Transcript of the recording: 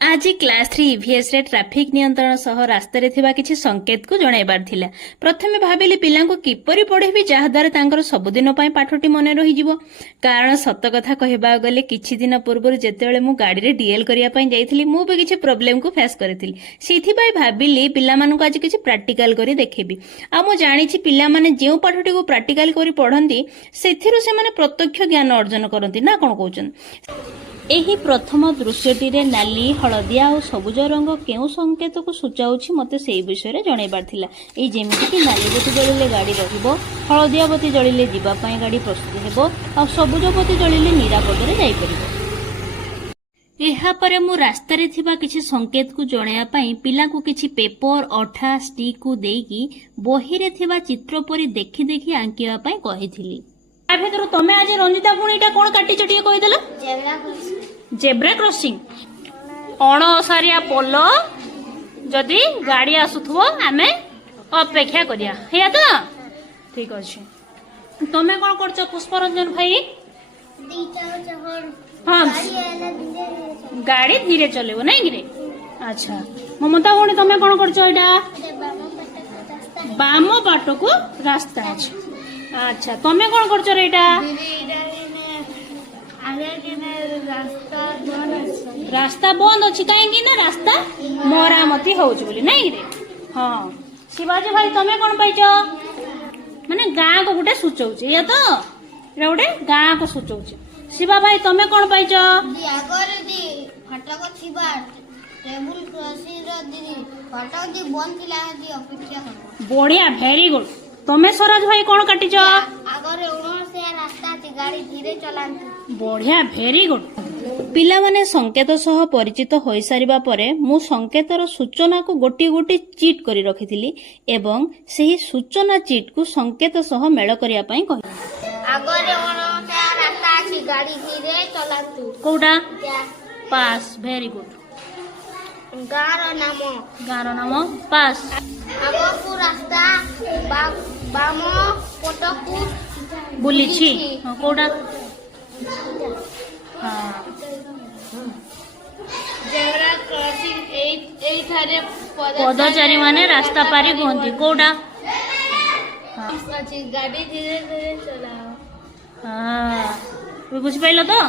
आज class 3 EVS रे traffic नियंत्रण सह रास्ता रे थिबा किछि संकेत को जणाइबार थिला। प्रथमे भाबिली पिलांको किपरि पढेबी जहा द्वारा तांकर सबुदिन पई पाठटी मने रहि जिवो। कारण सत कथा कहबा गले किछि दिन पूर्व जेतेबेले मु गाडी रे डीएल करिया पई जाइथिली मु भी किछि प्रॉब्लम को फेस करथिली। सेथि पई भाबिली पिला मानको आज किछि प्रैक्टिकल करी देखेबी। आ मु जानि छि पिला माने जेउ पाठटी को प्रैक्टिकल करी पढंती सेथिरु से माने प्रत्यक्ष ज्ञान अर्जन करंती ना कोन कहउछन। एही प्रथम दृश्यटी रे नाली हलदिया और सबुज रंग केउ संकेत को सूचाउछि मते सेही विषय रे जणैबार थिला। एई जेमिति कि नाली बत्ती जळिले गाड़ी रहिबो, हलदिया बत्ती जळिले जिबा पई गाड़ी प्रस्तुत हेबो आ सबुज बत्ती जळिले निरापद रे जाई परिबो। एहा परे मु रास्ता रे थिबा किछि संकेत को जणाया पई पिला को किछि पेपर अठा स्टिक को देकी बही रे थिबा चित्र परि देखि देखि आंकिवा पई कहिथिली। आ भेतर तमे आज रंजिता पुणीटा कोन काटी चटिए कहि देला? जेब्रा क्रॉसिंग अणसारिया पोल जदि गाड़ी आसुथबो आमे अपेक्षा करिया हेया तो ठीक अछि। तमे कोन करछ पुष्परंजन भाई? हाँ गाड़ी धीरे चलेबो नहीं गिरे। अच्छा ममता भणी तमे कोन करछ एटा? बाम पाट को रास्ता अछि। अच्छा तमे कोन करछ रे एटा? रास्ता बंद अच्छी कहीं ना रास्ता मरामती होउछ बोली नहीं रे। हाँ शिवाजी भाई तमे कोन पाइछ? माने गाँ को गुटे सूचौछ या तो एटा गुटे गाँ को सूचौछ। शिवा भाई तमे कोन पाइछ? आगर दी फटक छिबा टेबल क्रॉसिंग रो दी फटक दी बंद थिला दी अपेक्षा कर। बढ़िया वेरी गुड। तमे स्वराज भाई कोन काटिछ? आगर उणो से रास्ता ती गाड़ी धीरे चलांती। बढ़िया वेरी गुड। पिला माने संकेत सह परिचित होई सारिबा परे मु संकेतर सूचना को गोटी गोटी चीट करी रखिथिली एवं सेही सूचना चीट को संकेत सह मेल करिया पई कहि। आगर उणो से रास्ता ती गाड़ी धीरे चलांती। कोडा? पास वेरी गुड। गाँर नाम पास। आगो रास्ता बाम पटकू बुलिछि कोडा? हाँ जेब्रा क्रॉसिंग एई थारे पदचारी माने रास्ता पारी कोहंती कोडा? अच्छी गाड़ी धीरे धीरे चलाओ। हाँ बुझि पाइलो तो?